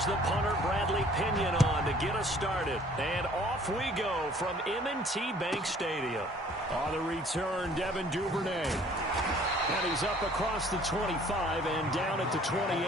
There's the punter, Bradley Pinion, on to get us started. And off we go from M&T Bank Stadium. On the return, Devin Duvernay. And he's up across the 25 and down at the 28.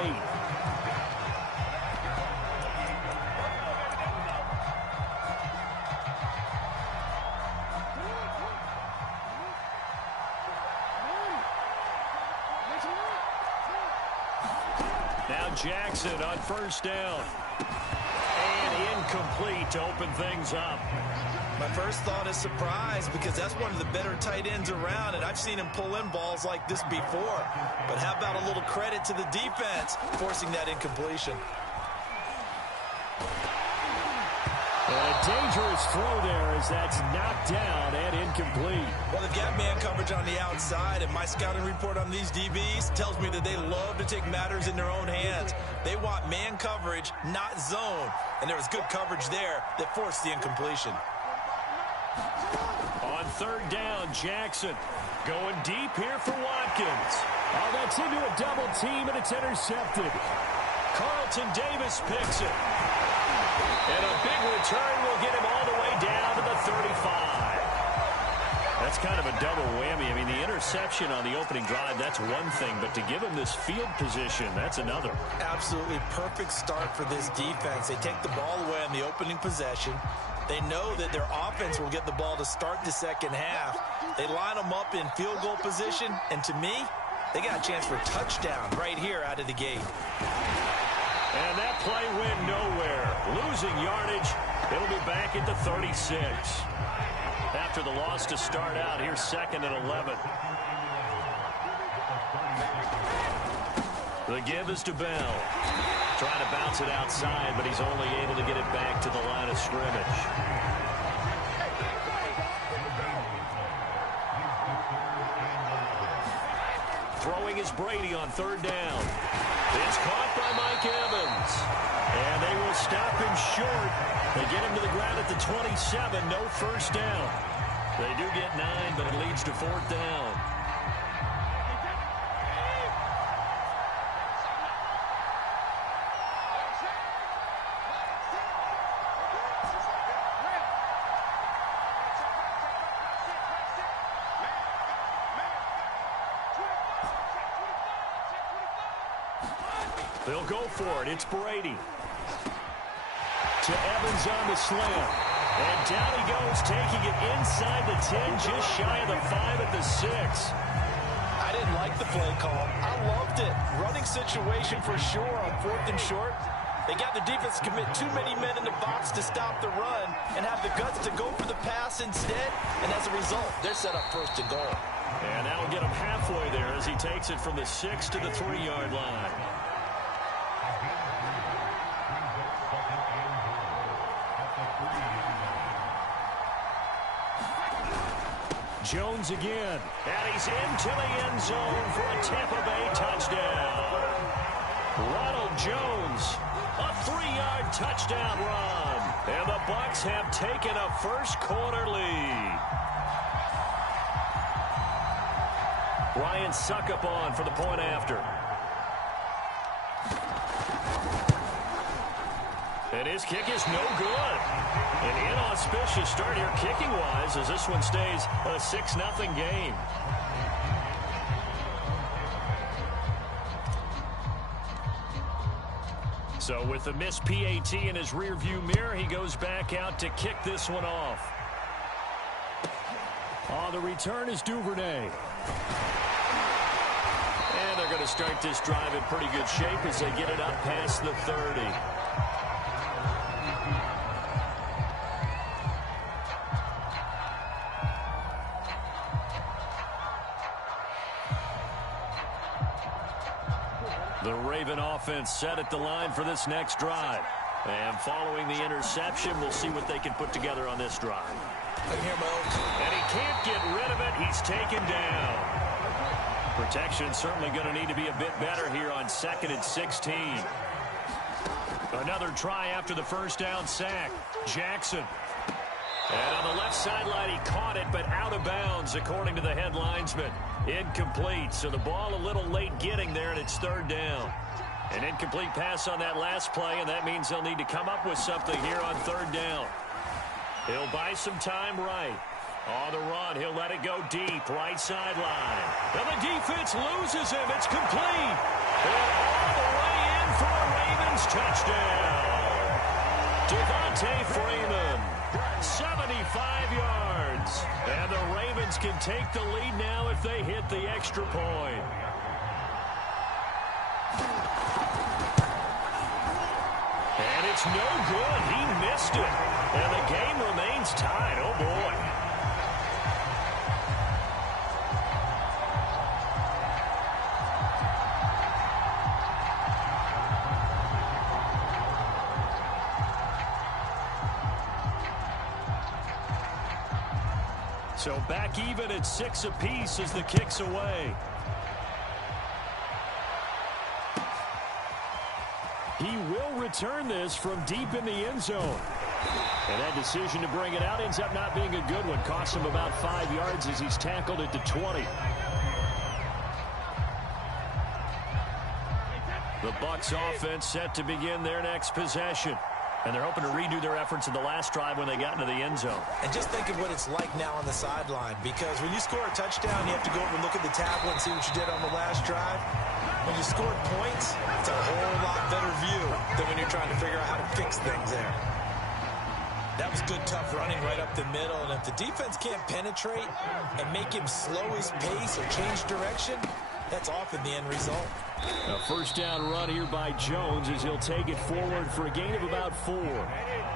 Now Jackson on first down. And incomplete to open things up. My first thought is surprise because that's one of the better tight ends around, and I've seen him pull in balls like this before. But how about a little credit to the defense forcing that incompletion? And a dangerous throw there as that's knocked down and incomplete. Well, they've got man coverage on the outside, and my scouting report on these DBs tells me that they love to take matters in their own hands. They want man coverage, not zone. And there was good coverage there that forced the incompletion. On third down, Jackson going deep here for Watkins. Oh, that's into a double team, and it's intercepted. Carlton Davis picks it. And a big return will get him all the way down to the 35. That's kind of a double whammy. I mean, the interception on the opening drive, that's one thing. But to give him this field position, that's another. Absolutely perfect start for this defense. They take the ball away on the opening possession. They know that their offense will get the ball to start the second half. They line them up in field goal position. And to me, they got a chance for a touchdown right here out of the gate. And that play went nowhere. Losing yardage. It'll be back at the 36. After the loss to start out, here's 2nd and 11. The give is to Bell. Trying to bounce it outside, but he's only able to get it back to the line of scrimmage. Throwing is Brady on third down. It's caught by Mike Evans. And they will stop him short. They get him to the ground at the 27. No first down. They do get 9, but it leads to 4th down. They'll go for it. It's Brady. To Evans on the slam. And down he goes, taking it inside the 10, just shy of the 5 at the 6. I didn't like the play call. I loved it. Running situation for sure on 4th and short. They got the defense to commit too many men in the box to stop the run and have the guts to go for the pass instead. And as a result, they're set up 1st and goal. And that'll get him halfway there as he takes it from the 6 to the 3-yard line. Jones again, and he's into the end zone for a Tampa Bay touchdown. Ronald Jones, a 3-yard touchdown run, and the Bucs have taken a first-quarter lead. Ryan Suckup on for the point after. And his kick is no good. An inauspicious start here kicking-wise as this one stays a 6-0 game. So with the missed PAT in his rearview mirror, he goes back out to kick this one off. On the return is Duvernay. And they're going to start this drive in pretty good shape as they get it up past the 30. The Raven offense set at the line for this next drive. And following the interception, we'll see what they can put together on this drive. And he can't get rid of it. He's taken down. Protection certainly going to need to be a bit better here on 2nd and 16. Another try after the first down sack. Jackson. And on the left sideline, he caught it, but out of bounds, according to the head linesman. Incomplete, so the ball a little late getting there, and it's 3rd down. An incomplete pass on that last play, and that means they'll need to come up with something here on third down. He'll buy some time right. On the run, he'll let it go deep, right sideline. And the defense loses him. It's complete. And all the way in for a Ravens touchdown. Devontae Freeman, 75 yards. And the Ravens can take the lead now if they hit the extra point. And it's no good. He missed it. And the game remains tied. Oh, boy. So back even at 6 apiece as the kick's away. He will return this from deep in the end zone. And that decision to bring it out ends up not being a good one. Costs him about 5 yards as he's tackled at the 20. The Bucs offense set to begin their next possession. And they're hoping to redo their efforts in the last drive when they got into the end zone. And just think of what it's like now on the sideline. Because when you score a touchdown, you have to go over and look at the tablet and see what you did on the last drive. When you scored points, it's a whole lot better view than when you're trying to figure out how to fix things there. That was good, tough running right up the middle. And if the defense can't penetrate and make him slow his pace or change direction, that's often the end result. A first down run here by Jones as he'll take it forward for a gain of about 4.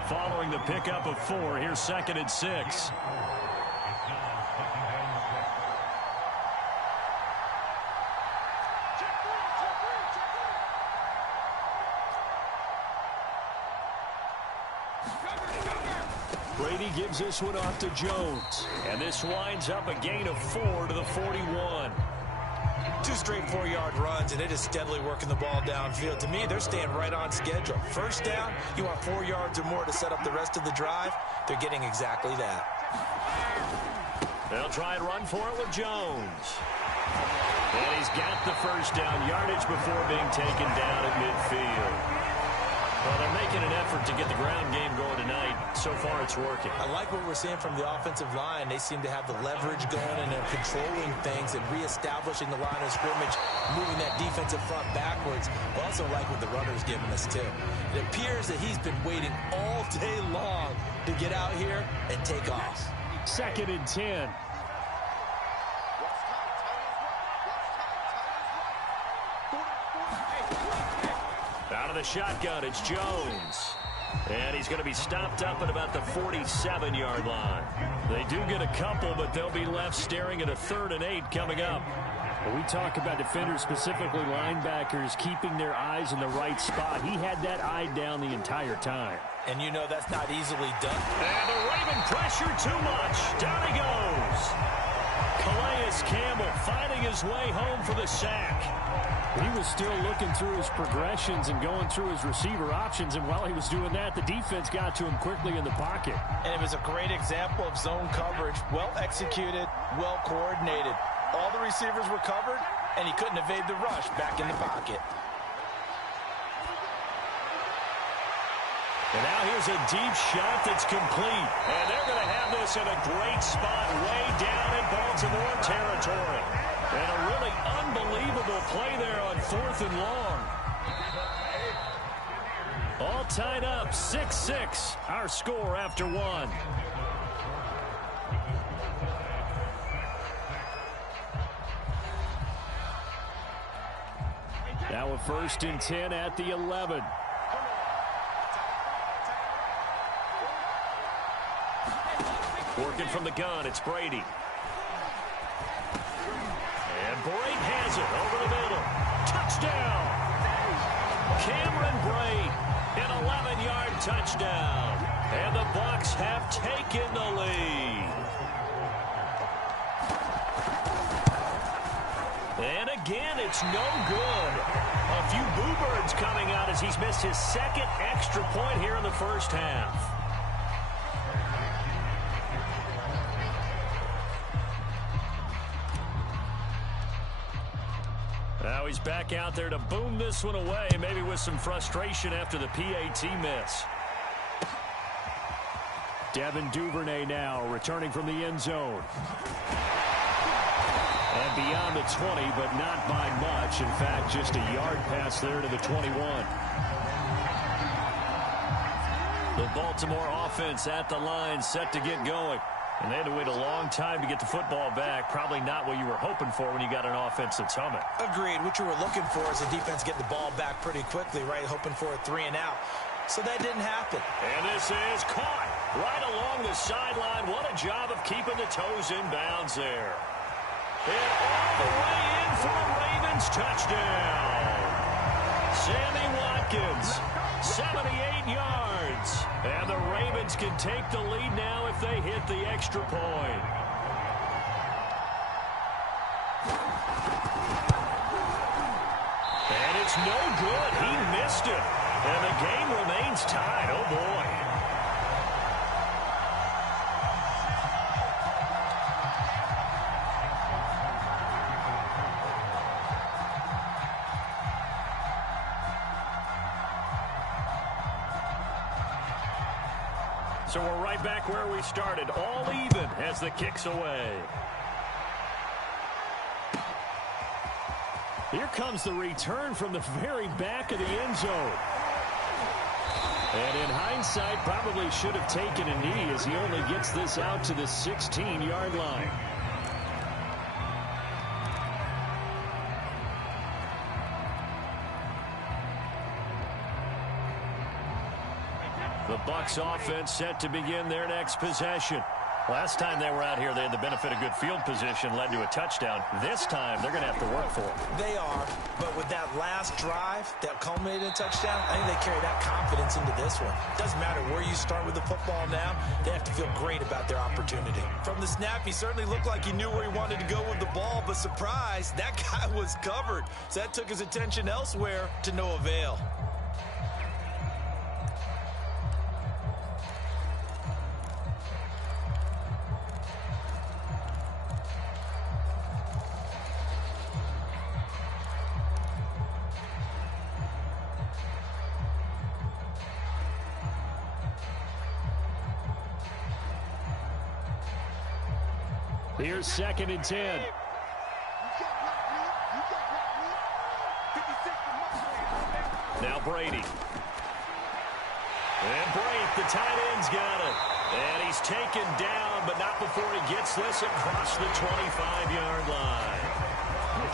Following the pickup of 4, here's 2nd and 6. Brady gives this one off to Jones. And this winds up a gain of 4 to the 41. 2 straight 4-yard runs, and it is steadily working the ball downfield. To me, they're staying right on schedule. First down, you want 4 yards or more to set up the rest of the drive. They're getting exactly that. They'll try and run for it with Jones. And he's got the first down yardage before being taken down at midfield. Well, they're making an effort to get the ground game going tonight. So far, it's working. I like what we're seeing from the offensive line. They seem to have the leverage going and they're controlling things and reestablishing the line of scrimmage, moving that defensive front backwards. I also like what the runner's giving us, too. It appears that he's been waiting all day long to get out here and take off. 2nd and 10. Out of the shotgun, it's Jones. And he's going to be stopped up at about the 47-yard line. They do get a couple, but they'll be left staring at a 3rd and 8 coming up. When we talk about defenders, specifically linebackers, keeping their eyes in the right spot, he had that eye down the entire time. And you know that's not easily done. And the Raven pressure too much. Down he goes. Calais Campbell finding his way home for the sack. He was still looking through his progressions and going through his receiver options, and while he was doing that, the defense got to him quickly in the pocket. And it was a great example of zone coverage. Well executed, well coordinated. All the receivers were covered, and he couldn't evade the rush back in the pocket. And now here's a deep shot that's complete. And they're going to have this in a great spot way down in Baltimore territory. And a really unbelievable play there on 4th and long. All tied up, 6-6, our score after 1. Now a 1st and 10 at the 11. Working from the gun, it's Brady. And Braid has it over the middle. Touchdown! Cameron Braid, an 11-yard touchdown. And the Bucs have taken the lead. And again, it's no good. A few boo birds coming out as he's missed his 2nd extra point here in the first half. Now he's back out there to boom this one away, maybe with some frustration after the PAT miss. Devin Duvernay now returning from the end zone. And beyond the 20, but not by much. In fact, just a yard pass there to the 21. The Baltimore offense at the line, set to get going. And they had to wait a long time to get the football back. Probably not what you were hoping for when you got an offense that's humming. Agreed. What you were looking for is the defense get the ball back pretty quickly, right? Hoping for a 3 and out. So that didn't happen. And this is caught right along the sideline. What a job of keeping the toes in bounds there. And all the way in for a Ravens touchdown. Sammy Watkins, 78 yards. And the Ravens can take the lead now if they hit the extra point. And it's no good. He missed it. And the game remains tied. Oh, boy. So we're right back where we started. All even as the kick's away. Here comes the return from the very back of the end zone. And in hindsight, probably should have taken a knee as he only gets this out to the 16-yard line. The Bucs offense set to begin their next possession. Last time they were out here, they had the benefit of good field position, led to a touchdown. This time, they're going to have to work for it. They are, but with that last drive that culminated in a touchdown, I think they carry that confidence into this one. Doesn't matter where you start with the football now, they have to feel great about their opportunity. From the snap, he certainly looked like he knew where he wanted to go with the ball, but surprise, that guy was covered. So that took his attention elsewhere to no avail. Here's 2nd and 10. Now Brady. And Brate, the tight end's got it. And he's taken down, but not before he gets this across the 25-yard line.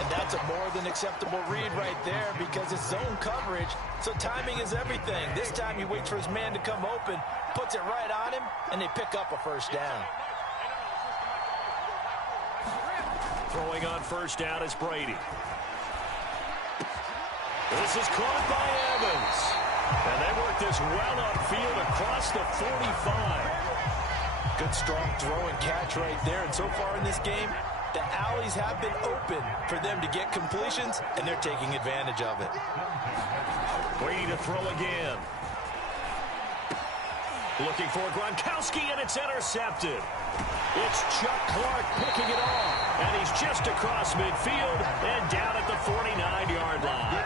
And that's a more than acceptable read right there because it's zone coverage, so timing is everything. This time he waits for his man to come open, puts it right on him, and they pick up a first down. Throwing on first down is Brady. This is caught by Evans. And they work this well upfield across the 45. Good strong throw and catch right there. And so far in this game, the alleys have been open for them to get completions, and they're taking advantage of it. Brady to throw again. Looking for Gronkowski, and it's intercepted. It's Chuck Clark picking it off. And he's just across midfield and down at the 49-yard line.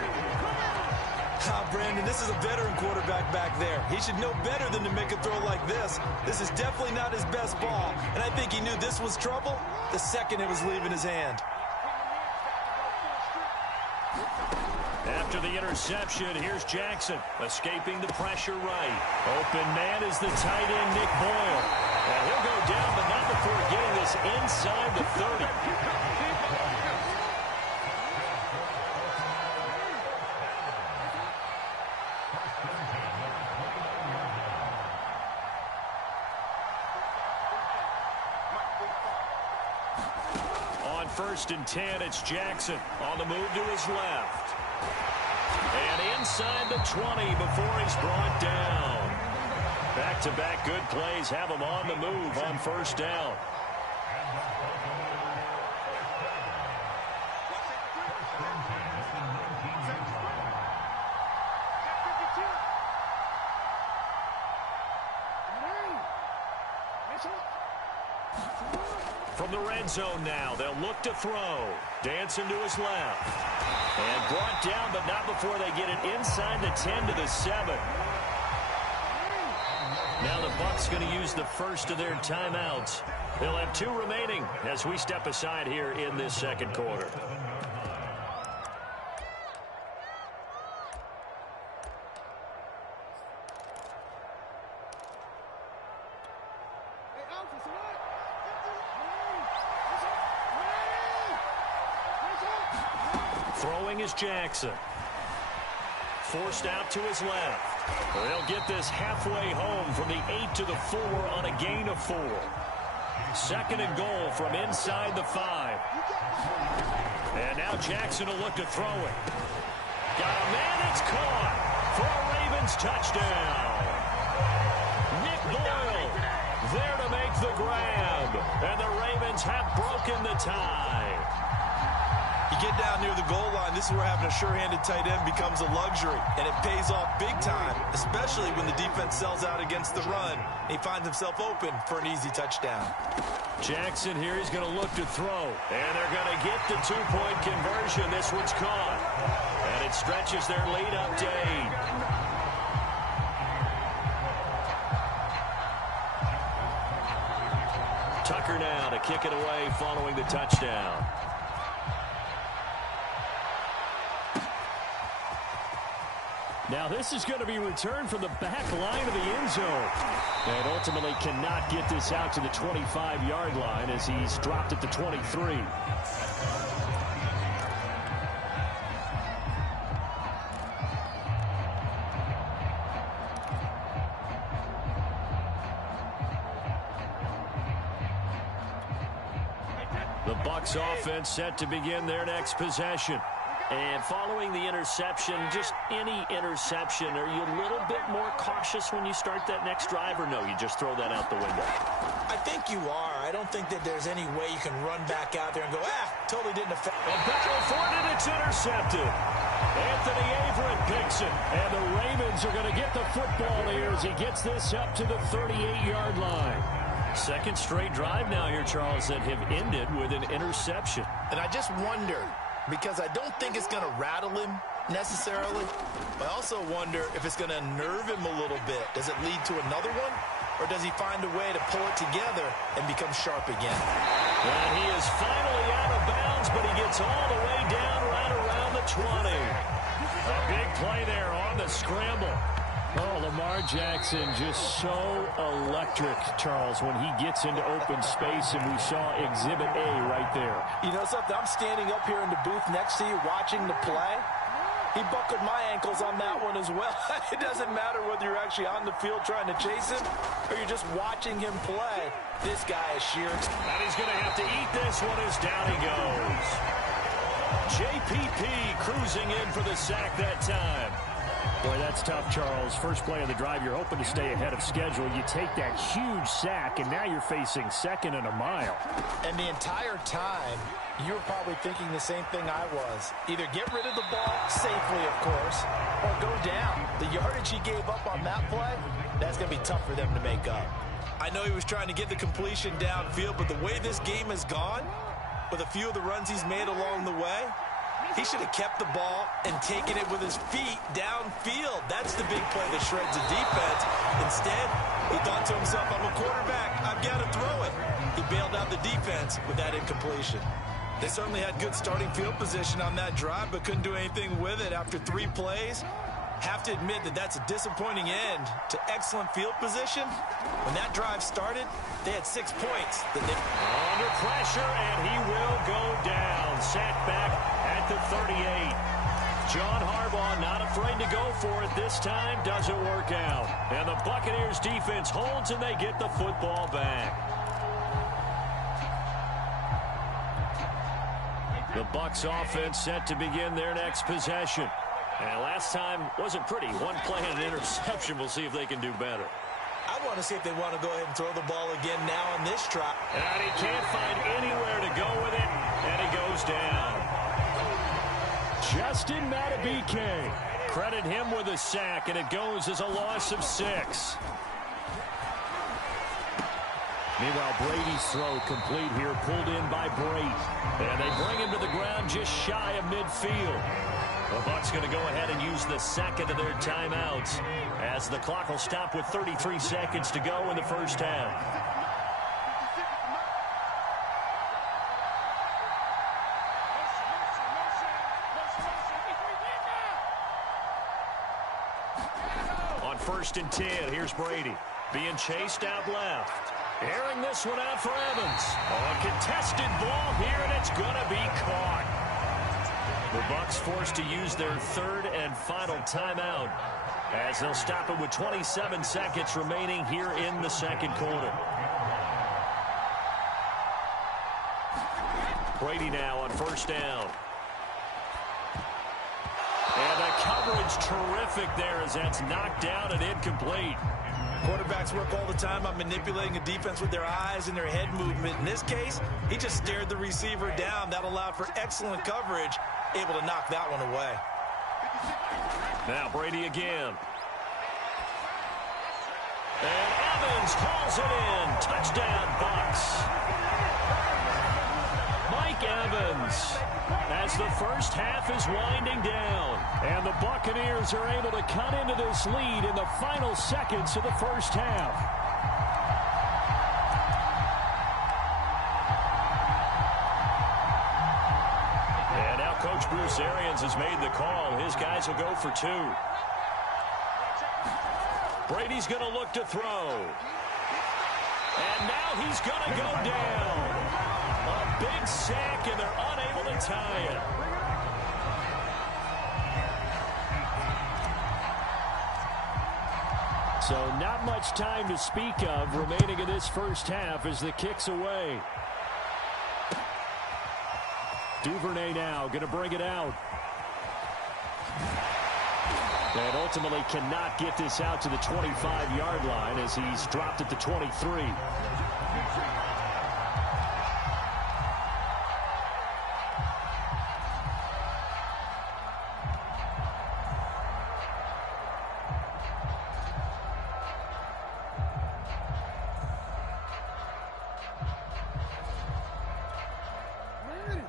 Brandon, this is a veteran quarterback back there. He should know better than to make a throw like this. This is definitely not his best ball. And I think he knew this was trouble the second it was leaving his hand. After the interception, here's Jackson, escaping the pressure right. Open man is the tight end, Nick Boyle. And he'll go down, but not before getting this inside the 30. On 1st and 10, it's Jackson on the move to his left. And inside the 20 before he's brought down. Back-to-back good plays have him on the move on first down. From the red zone now, they'll look to throw. Dancing to his left. Brought down, but not before they get it inside the 10 to the 7. Now the Bucs going to use the first of their timeouts. They'll have 2 remaining as we step aside here in this second quarter. Throwing is Jackson. Forced out to his left. They'll get this halfway home from the 8 to the 4 on a gain of 4. Second and goal from inside the 5. And now Jackson will look to throw it. Got a man, it's caught for a Ravens touchdown. Nick Boyle there to make the grab. And the Ravens have broken the tie. You get down near the goal line, this is where having a sure-handed tight end becomes a luxury, and it pays off big time, especially when the defense sells out against the run. He finds himself open for an easy touchdown. Jackson here, he's going to look to throw, and they're going to get the 2-point conversion. This one's caught, and it stretches their lead up to 8. Tucker now to kick it away following the touchdown. Now this is going to be returned from the back line of the end zone. And ultimately cannot get this out to the 25-yard line as he's dropped at the 23. The Bucs offense set to begin their next possession. And following the interception, just any interception, are you a little bit more cautious when you start that next drive, or no, you just throw that out the window? I think you are. I don't think that there's any way you can run back out there and go, totally didn't affect. A battle for it, and it's intercepted. Anthony Averett picks it, and the Ravens are going to get the football here as he gets this up to the 38-yard line. Second straight drive now here, Charles, that have ended with an interception. And I just wonder, because I don't think it's going to rattle him necessarily. I also wonder if it's going to nerve him a little bit. Does it lead to another one? Or does he find a way to pull it together and become sharp again? And he is finally out of bounds, but he gets all the way down right around the 20. A big play there on the scramble. Oh, Lamar Jackson just so electric, Charles, when he gets into open space, and we saw Exhibit A right there. You know something? I'm standing up here in the booth next to you watching the play. He buckled my ankles on that one as well. It doesn't matter whether you're actually on the field trying to chase him or you're just watching him play. This guy is sheer. And he's going to have to eat this one as down he goes. JPP cruising in for the sack that time. Boy, that's tough, Charles. First play of the drive, you're hoping to stay ahead of schedule. You take that huge sack, and now you're facing second and a mile. And the entire time, you were probably thinking the same thing I was. Either get rid of the ball safely, of course, or go down. The yardage he gave up on that play, that's going to be tough for them to make up. I know he was trying to get the completion downfield, but the way this game has gone, with a few of the runs he's made along the way, he should have kept the ball and taken it with his feet downfield. That's the big play that shreds the defense. Instead, he thought to himself, I'm a quarterback, I've got to throw it. He bailed out the defense with that incompletion. They certainly had good starting field position on that drive, but couldn't do anything with it after 3 plays. Have to admit that that's a disappointing end to excellent field position. When that drive started, they had 6 points. Under pressure, and he will go down. Sacked back at the 38. John Harbaugh not afraid to go for it this time. Doesn't work out. And the Buccaneers defense holds, and they get the football back. The Bucs offense set to begin their next possession. And last time wasn't pretty. One play and an interception. We'll see if they can do better. I want to see if they want to go ahead and throw the ball again now on this try. And he can't find anywhere to go with it, and he goes down. Justin Madubuike. Credit him with a sack, and it goes as a loss of 6. Meanwhile, Brady's throw complete here, pulled in by Brate. And they bring him to the ground just shy of midfield. The Bucs going to go ahead and use the second of their timeouts as the clock will stop with 33 seconds to go in the first half. On 1st and 10, here's Brady being chased out left. Airing this one out for Evans. A contested ball here, and it's going to be caught. The Bucs forced to use their third and final timeout as they'll stop it with 27 seconds remaining here in the second quarter. Brady now on 1st down. And the coverage terrific there as that's knocked down and incomplete. Quarterbacks work all the time on manipulating a defense with their eyes and their head movement. In this case, he just stared the receiver down. That allowed for excellent coverage, able to knock that one away. Now Brady again. And Evans calls it in. Touchdown, Bucs. Mike Evans as the first half is winding down. And the Buccaneers are able to cut into this lead in the final seconds of the first half. And now Coach Bruce Arians has made the call. His guys will go for 2. Brady's going to look to throw. And now he's going to go down. A big sack, and they're unable to tie it. So not much time to speak of remaining in this first half as the kick's away. Duvernay now going to bring it out. And ultimately cannot get this out to the 25-yard line as he's dropped at the 23.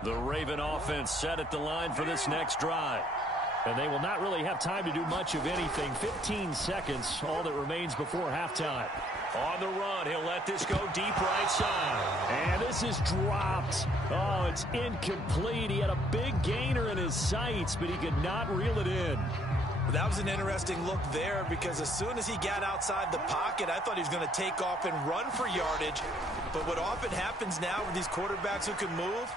The Raven offense set at the line for this next drive. And they will not really have time to do much of anything. 15 seconds, all that remains before halftime. On the run, he'll let this go deep right side. And this is dropped. Oh, it's incomplete. He had a big gainer in his sights, but he could not reel it in. That was an interesting look there because as soon as he got outside the pocket, I thought he was going to take off and run for yardage. But what often happens now with these quarterbacks who can move,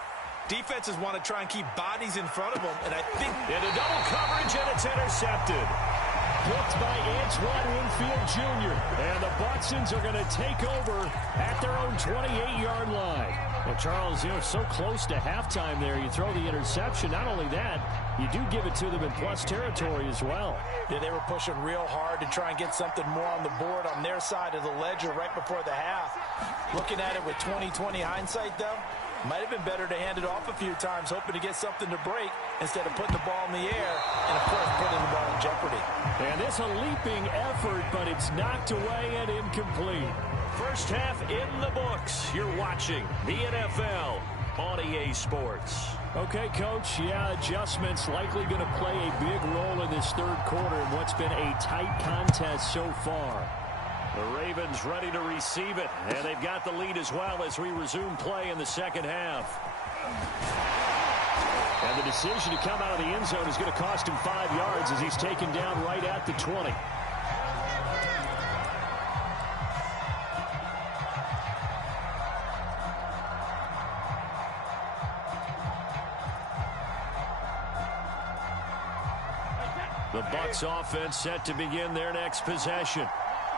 defenses want to try and keep bodies in front of them, and I think... Into double coverage, and it's intercepted. Picked by Antoine Winfield Jr. And the Bucsons are going to take over at their own 28-yard line. Well, Charles, so close to halftime there. You throw the interception. Not only that, you do give it to them in plus territory as well. Yeah, they were pushing real hard to try and get something more on the board on their side of the ledger right before the half. Looking at it with 20/20 hindsight, though, might have been better to hand it off a few times, hoping to get something to break instead of putting the ball in the air and, of course, putting the ball in jeopardy. And this a leaping effort, but it's knocked away and incomplete. First half in the books. You're watching the NFL on EA Sports. Okay, Coach, yeah, adjustments likely going to play a big role in this third quarter in what's been a tight contest so far. The Ravens ready to receive it, and they've got the lead as well as we resume play in the second half. And the decision to come out of the end zone is going to cost him 5 yards as he's taken down right at the 20. The Bucs offense set to begin their next possession.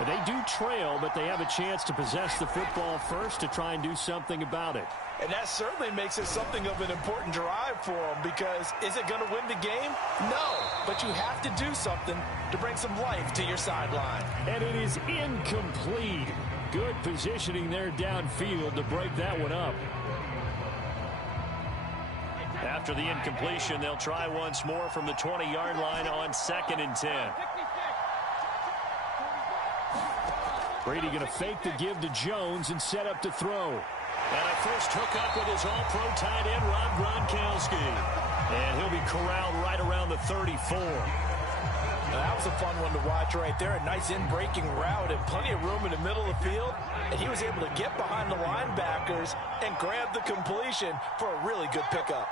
They do trail, but they have a chance to possess the football first to try and do something about it. And that certainly makes it something of an important drive for them because is it going to win the game? No, but you have to do something to bring some life to your sideline. And it is incomplete. Good positioning there downfield to break that one up. After the incompletion, they'll try once more from the 20-yard line on 2nd and 10. Brady going to fake the give to Jones and set up to throw. And a first hookup with his all-pro tight end, Rob Gronkowski. And he'll be corralled right around the 34. That was a fun one to watch right there. A nice in-breaking route and plenty of room in the middle of the field. And he was able to get behind the linebackers and grab the completion for a really good pickup.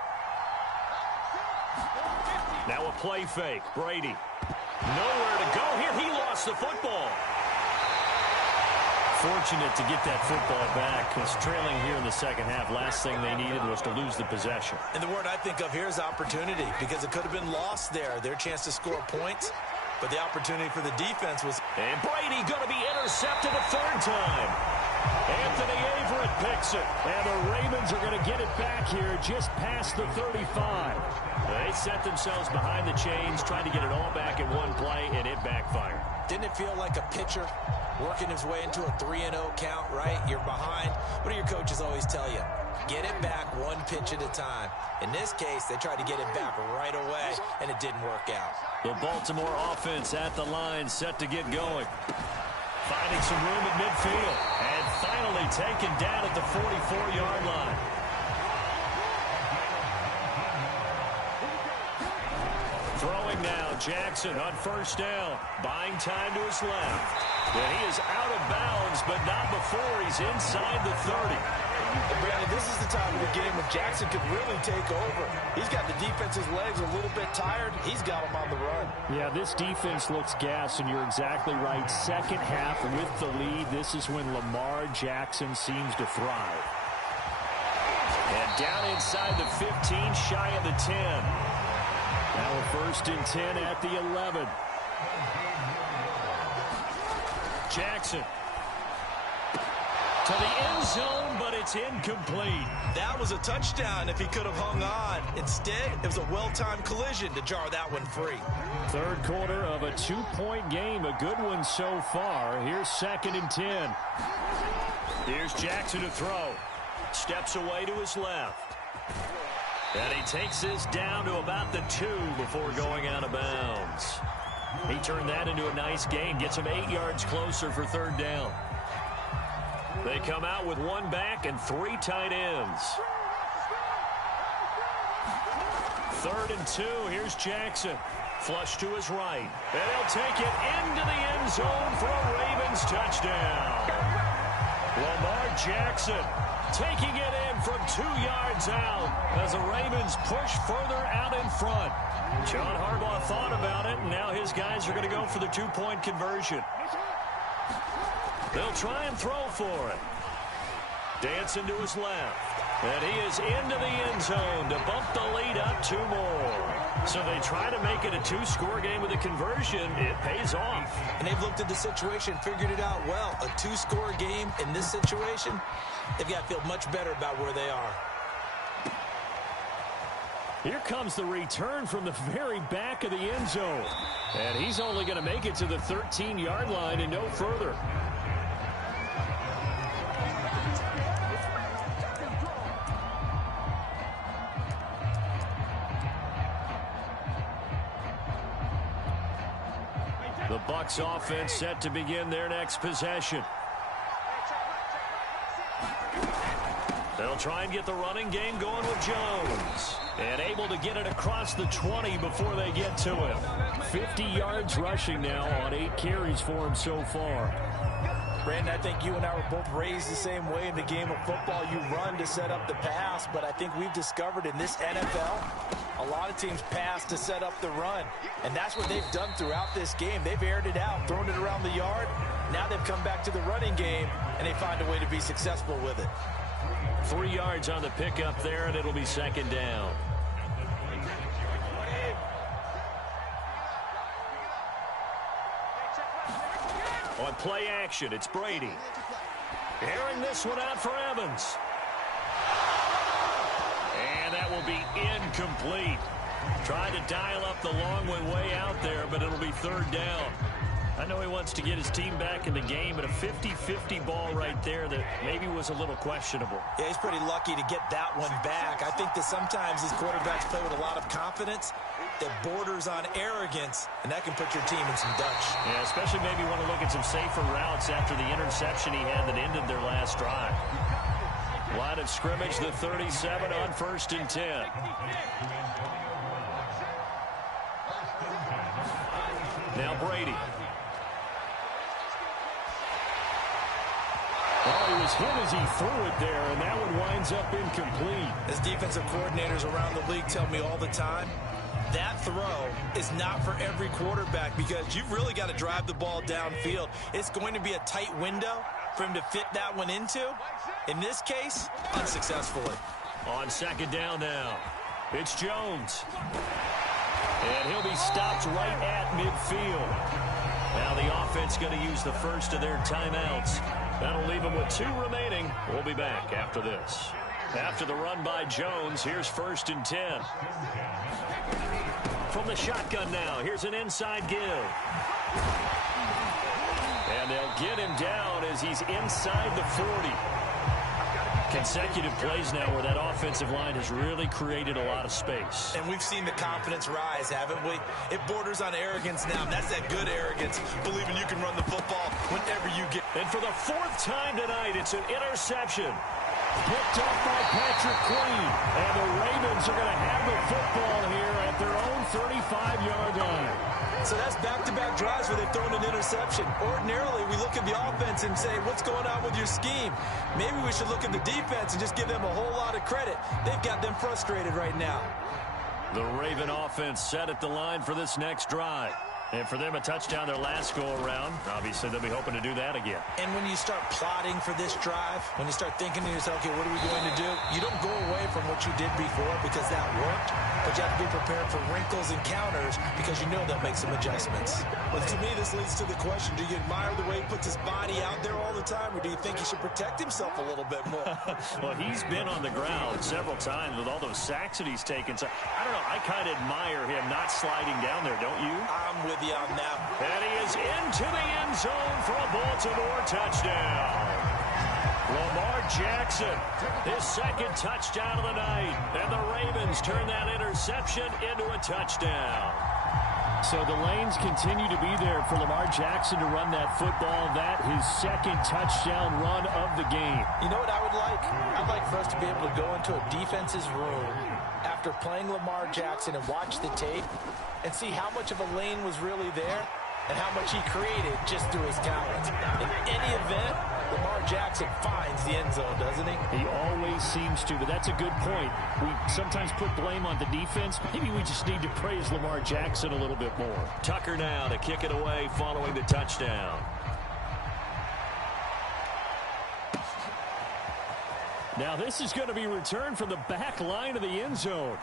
Now a play fake. Brady. Nowhere to go here. He lost the football. Fortunate to get that football back, because trailing here in the second half, last thing they needed was to lose the possession. And the word I think of here is opportunity, because it could have been lost there. Their chance to score points, but the opportunity for the defense was... And Brady going to be intercepted a third time. Anthony Averett picks it, and the Ravens are going to get it back here just past the 35. They set themselves behind the chains, trying to get it all back in one play, and it backfired. Didn't it feel like a pitcher working his way into a 3-0 count, right? You're behind. What do your coaches always tell you? Get it back one pitch at a time. In this case, they tried to get it back right away, and it didn't work out. The Baltimore offense at the line, set to get going. Finding some room at midfield, and finally taken down at the 44-yard line. Throwing now, Jackson on first down, buying time to his left. And he is out of bounds, but not before he's inside the 30. And Brandon, this is the time of the game when Jackson could really take over. He's got the defense's legs a little bit tired. He's got them on the run. Yeah, this defense looks gassed, and you're exactly right. Second half with the lead, this is when Lamar Jackson seems to thrive. And down inside the 15, shy of the 10. Now a 1st and 10 at the 11. Jackson to the end zone, but it's incomplete. That was a touchdown if he could have hung on. Instead, it was a well-timed collision to jar that one free. Third quarter of a 2-point game, a good one so far. Here's 2nd and 10. Here's Jackson to throw. Steps away to his left. And he takes this down to about the 2 before going out of bounds. He turned that into a nice gain, gets him 8 yards closer for 3rd down. They come out with 1 back and 3 tight ends. 3rd and 2, here's Jackson. Flush to his right. And he'll take it into the end zone for a Ravens touchdown. Lamar Jackson taking it in from 2 yards out as the Ravens push further out in front. John Harbaugh thought about it, and now his guys are going to go for the 2-point conversion. They'll try and throw for it. Dancing to his left. And he is into the end zone to bump the lead up 2 more. So they try to make it a 2-score game with a conversion. It pays off. And they've looked at the situation, figured it out well. A 2-score game in this situation, they've got to feel much better about where they are. Here comes the return from the very back of the end zone. And he's only going to make it to the 13-yard line and no further. The Bucs offense set to begin their next possession. They'll try and get the running game going with Jones. And able to get it across the 20 before they get to him. 50 yards rushing now on 8 carries for him so far. Brandon, I think you and I were both raised the same way in the game of football. You run to set up the pass, but I think we've discovered in this NFL, a lot of teams pass to set up the run. And that's what they've done throughout this game. They've aired it out, thrown it around the yard. Now they've come back to the running game, and they find a way to be successful with it. 3 yards on the pickup there, and it'll be 2nd down. On play action, it's Brady. Airing this one out for Evans. And that will be incomplete. Trying to dial up the long one way out there, but it'll be 3rd down. I know he wants to get his team back in the game, but a 50-50 ball right there that maybe was a little questionable. Yeah, he's pretty lucky to get that one back. I think that sometimes these quarterbacks play with a lot of confidence that borders on arrogance, and that can put your team in some Dutch. Yeah, especially maybe want to look at some safer routes after the interception he had that ended their last drive. Line of scrimmage, the 37 on 1st and 10. Now Brady. Oh, he was hit as he threw it there, and that one winds up incomplete. As defensive coordinators around the league tell me all the time, that throw is not for every quarterback because you've really got to drive the ball downfield. It's going to be a tight window for him to fit that one into. In this case, unsuccessfully. On second down now, it's Jones. And he'll be stopped right at midfield. Now the offense going to use the first of their timeouts. That'll leave them with 2 remaining. We'll be back after this. After the run by Jones, here's 1st and 10. From the shotgun now, here's an inside give. And they'll get him down as he's inside the 40. Consecutive plays now where that offensive line has really created a lot of space. And we've seen the confidence rise, haven't we? It borders on arrogance now. That's that good arrogance, believing you can run the football whenever you get. And for the 4th time tonight, it's an interception. Picked off by Patrick Queen. And the Ravens are going to have the football here at their own 35-yard line. So that's back-to-back drives where they've thrown an interception. Ordinarily, we look at the offense and say, what's going on with your scheme? Maybe we should look at the defense and just give them a whole lot of credit. They've got them frustrated right now. The Raven offense set at the line for this next drive. And for them, a touchdown their last go-around. Obviously, they'll be hoping to do that again. And when you start plotting for this drive, when you start thinking to yourself, okay, what are we going to do? You don't go away from what you did before because that worked. But you have to be prepared for wrinkles and counters because you know they'll make some adjustments. But to me, this leads to the question, do you admire the way he puts his body out there all the time, or do you think he should protect himself a little bit more? Well, he's been on the ground several times with all those sacks that he's taken. So, I don't know, I kind of admire him not sliding down there, don't you? I'm with you on that. And he is into the end zone for a Baltimore touchdown. Lamar Jackson, his 2nd touchdown of the night. And the Ravens turn that interception into a touchdown. So the lanes continue to be there for Lamar Jackson to run that football. That his 2nd touchdown run of the game. You know what I would like? I'd like for us to be able to go into a defense's room after playing Lamar Jackson and watch the tape and see how much of a lane was really there and how much he created just through his talent. In any event, Lamar Jackson finds the end zone, doesn't he? He always seems to, but that's a good point. We sometimes put blame on the defense. Maybe we just need to praise Lamar Jackson a little bit more. Tucker now to kick it away following the touchdown. Now this is going to be returned from the back line of the end zone.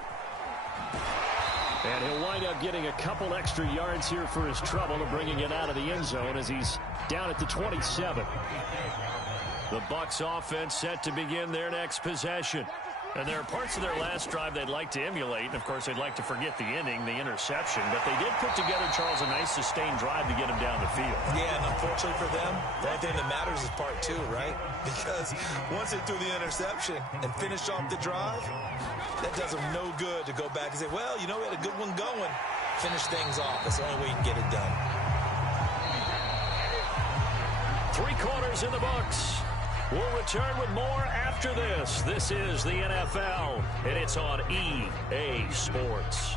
And he'll wind up getting a couple extra yards here for his trouble and bringing it out of the end zone as he's down at the 27. The Bucs offense set to begin their next possession. And there are parts of their last drive they'd like to emulate. And, of course, they'd like to forget the inning, the interception. But they did put together, Charles, a nice sustained drive to get him down the field. Yeah, and unfortunately for them, the only thing that matters is part 2, right? Because once they threw the interception and finished off the drive, that does them no good to go back and say, well, you know, we had a good one going. Finish things off. That's the only way you can get it done. 3 quarters in the books. We'll return with more after this. This is the NFL, and it's on EA Sports.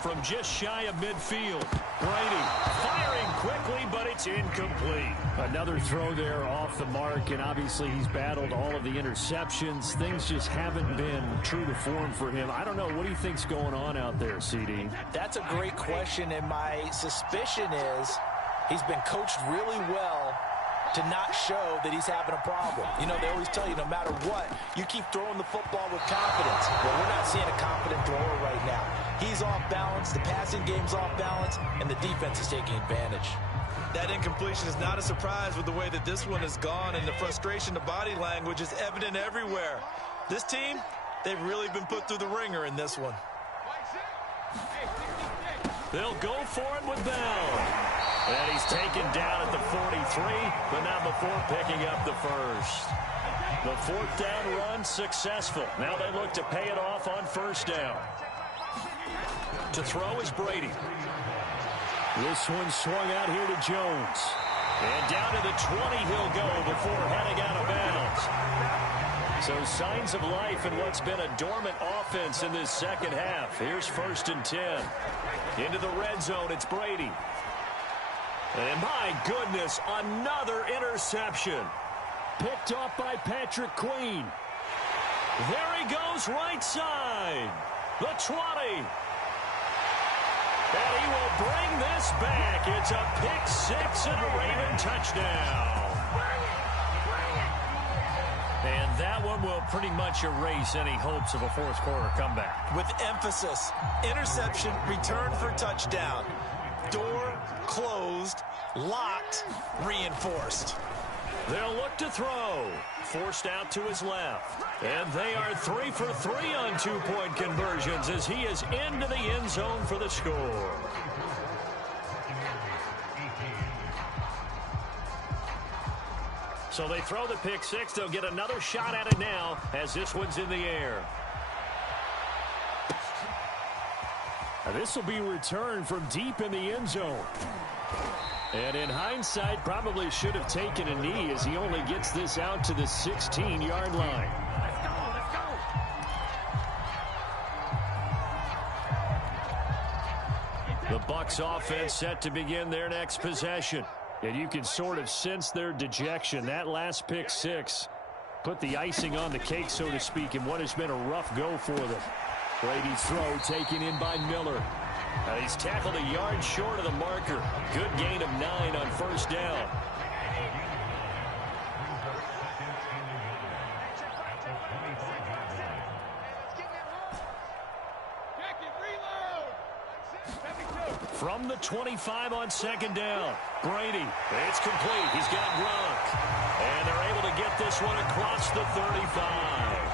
From just shy of midfield, Brady firing quickly, but it's incomplete. Another throw there off the mark, and obviously he's battled all of the interceptions. Things just haven't been true to form for him. I don't know. What do you think's going on out there, CD? That's a great question, and my suspicion is he's been coached really well to not show that he's having a problem. You know, they always tell you no matter what, you keep throwing the football with confidence. Well, we're not seeing a confident thrower right now. He's off balance, the passing game's off balance, and the defense is taking advantage. That incompletion is not a surprise with the way that this one has gone, and the frustration, the body language is evident everywhere. This team, they've really been put through the ringer in this one. They'll go for it with Bell. And he's taken down at the 43, but not before picking up the first. The 4th down run successful. Now they look to pay it off on 1st down. To throw is Brady. This one swung out here to Jones. And down to the 20 he'll go before heading out of bounds. So signs of life in what's been a dormant offense in this second half. Here's 1st and 10. Into the red zone, it's Brady. And my goodness, another interception. Picked off by Patrick Queen. There he goes, right side. The 20. And he will bring this back. It's a pick six and a Raven touchdown. And that one will pretty much erase any hopes of a fourth quarter comeback. With emphasis, interception, return for touchdown. Door closed, locked, reinforced. They'll look to throw. Forced out to his left. And they are 3 for 3 on 2-point conversions as he is into the end zone for the score. So they throw the pick six. They'll get another shot at it now as this one's in the air. This will be returned from deep in the end zone. And in hindsight, probably should have taken a knee as he only gets this out to the 16-yard line. The Bucs offense set to begin their next possession. And you can sort of sense their dejection. That last pick six put the icing on the cake, so to speak, in what has been a rough go for them. Brady's throw taken in by Miller. He's tackled a yard short of the marker. Good gain of 9 on 1st down. From the 25 on 2nd down. Brady, it's complete. He's got Gronk. And they're able to get this one across the 35.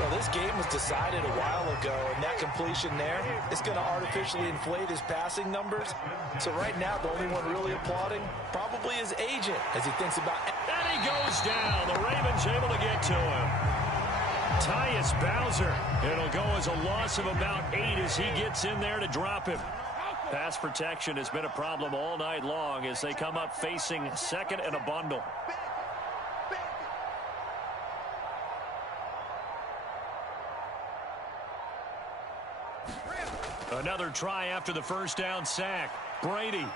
Well, this game was decided a while ago, and that completion there is going to artificially inflate his passing numbers. So right now, the only one really applauding probably his agent as he thinks about... And he goes down. The Ravens able to get to him. Tyus Bowser. It'll go as a loss of about 8 as he gets in there to drop him. Pass protection has been a problem all night long as they come up facing 2nd and a bundle. Another try after the 1st down sack. Brady.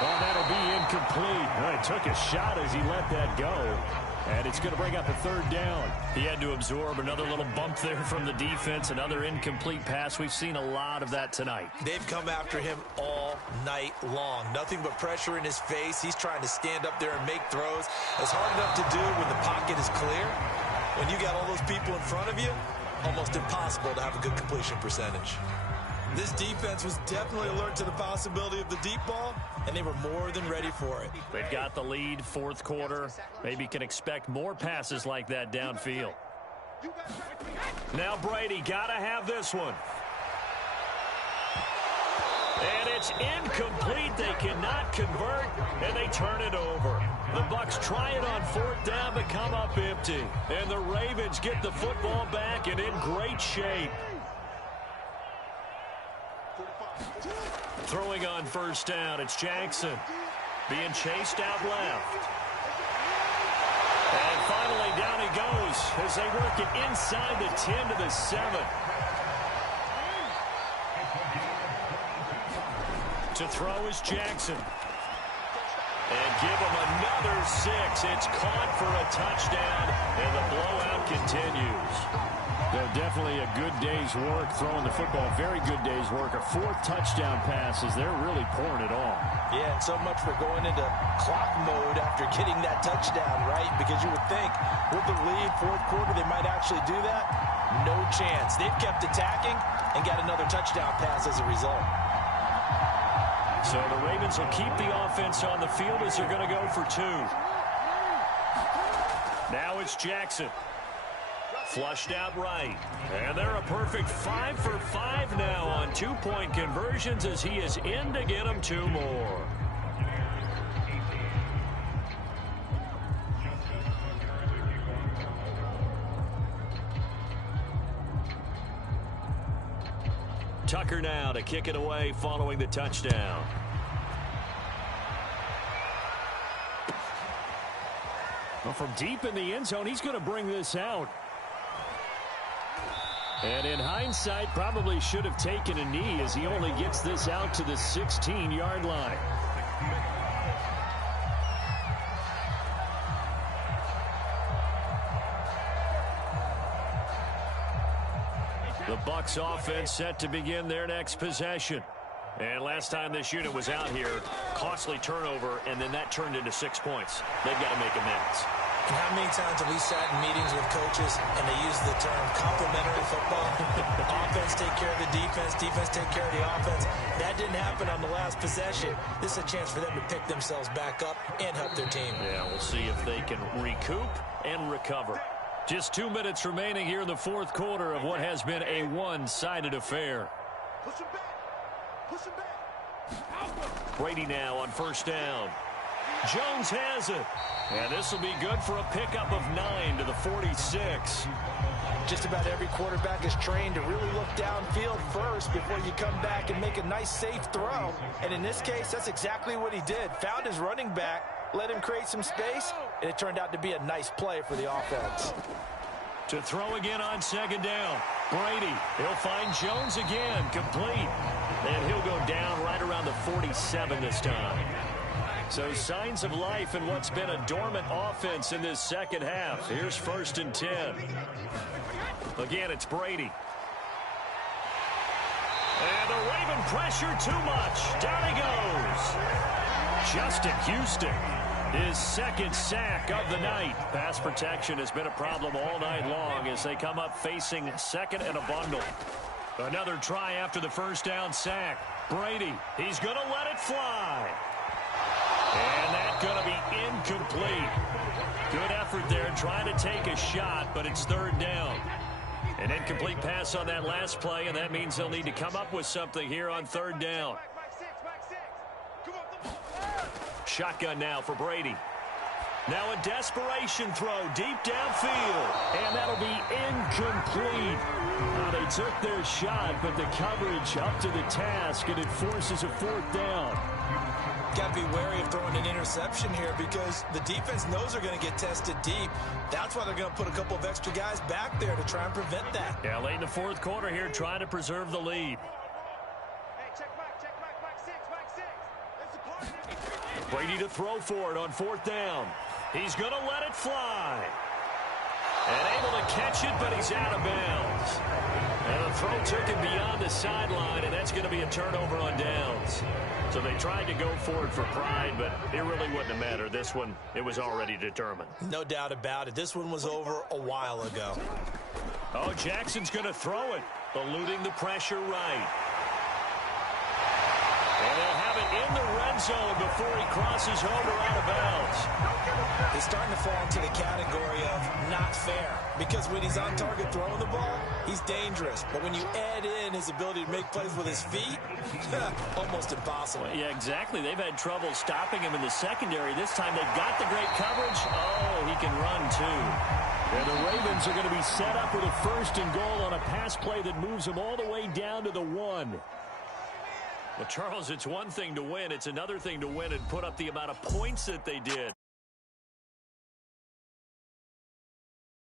Oh, that'll be incomplete. Well, he took a shot as he let that go. And it's going to bring up a 3rd down. He had to absorb another little bump there from the defense. Another incomplete pass. We've seen a lot of that tonight. They've come after him all night long. Nothing but pressure in his face. He's trying to stand up there and make throws. It's hard enough to do when the pocket is clear. When you got all those people in front of you, almost impossible to have a good completion percentage. This defense was definitely alert to the possibility of the deep ball, and they were more than ready for it. They've got the lead, 4th quarter. Maybe can expect more passes like that downfield. Now Brady got to have this one. And it's incomplete. They cannot convert, and they turn it over. The Bucs try it on 4th down, but come up empty. And the Ravens get the football back and in great shape. Throwing on 1st down, it's Jackson. Being chased out left. And finally down he goes as they work it inside the 10 to the 7. To throw is Jackson. And give him another 6. It's caught for a touchdown, and the blowout continues. Definitely a good day's work throwing the football. Very good day's work. A 4th touchdown pass as they're really pouring it on. Yeah, and so much for going into clock mode after getting that touchdown, right? Because you would think with the lead, 4th quarter, they might actually do that. No chance. They've kept attacking and got another touchdown pass as a result. So the Ravens will keep the offense on the field as they're going to go for 2. Now it's Jackson. Flushed out right. And they're a perfect 5 for 5 now on 2-point conversions as he is in to get them 2 more. Tucker now to kick it away following the touchdown. Well, from deep in the end zone, he's going to bring this out. And in hindsight, probably should have taken a knee as he only gets this out to the 16-yard line. The Bucs offense set to begin their next possession. And last time this unit was out here, costly turnover, and then that turned into 6 points. They've got to make amends. And how many times have we sat in meetings with coaches and they use the term complementary football? Offense take care of the defense, defense take care of the offense. That didn't happen on the last possession. This is a chance for them to pick themselves back up and help their team. Yeah, we'll see if they can recoup and recover. Just 2 minutes remaining here in the fourth quarter of what has been a one-sided affair. Push him back. Push him back. Brady now on first down. Jones has it. And this will be good for a pickup of 9 to the 46. Just about every quarterback is trained to really look downfield first before you come back and make a nice, safe throw. And in this case, that's exactly what he did. Found his running back, let him create some space, and it turned out to be a nice play for the offense. To throw again on second down. Brady, he'll find Jones again, complete. And he'll go down right around the 47 this time. So signs of life in what's been a dormant offense in this second half. Here's 1st and 10. Again, it's Brady. And the Raven pressure too much. Down he goes. Justin Houston, his second sack of the night. Pass protection has been a problem all night long as they come up facing second and a bundle. Another try after the first down sack. Brady, he's going to let it fly. And that's going to be incomplete. Good effort there trying to take a shot, but it's third down. An incomplete pass on that last play, and that means they'll need to come up with something here on third down. Shotgun now for Brady. Now a desperation throw deep downfield, and that'll be incomplete. Now they took their shot, but the coverage up to the task, and it forces a fourth down. Got to be wary of throwing an interception here because the defense knows they're going to get tested deep. That's why they're going to put a couple of extra guys back there to try and prevent that. Yeah, late in the fourth quarter here, trying to preserve the lead. Brady to throw for it on fourth down. He's going to let it fly. And able to catch it, but he's out of bounds. And the throw took him beyond the sideline, and that's going to be a turnover on downs. So they tried to go for it for pride, but it really wouldn't have mattered. This one, it was already determined. No doubt about it. This one was over a while ago. Oh, Jackson's going to throw it, eluding the pressure right. And they'll have it in the red zone before he crosses over out of bounds. He's starting to fall into the category of not fair because when he's on target throwing the ball, he's dangerous. But when you add in his ability to make plays with his feet, almost impossible. Well, yeah, exactly. They've had trouble stopping him in the secondary. This time they've got the great coverage. Oh, he can run too. And the Ravens are going to be set up with a 1st and goal on a pass play that moves them all the way down to the 1. Well, Charles, it's one thing to win. It's another thing to win and put up the amount of points that they did.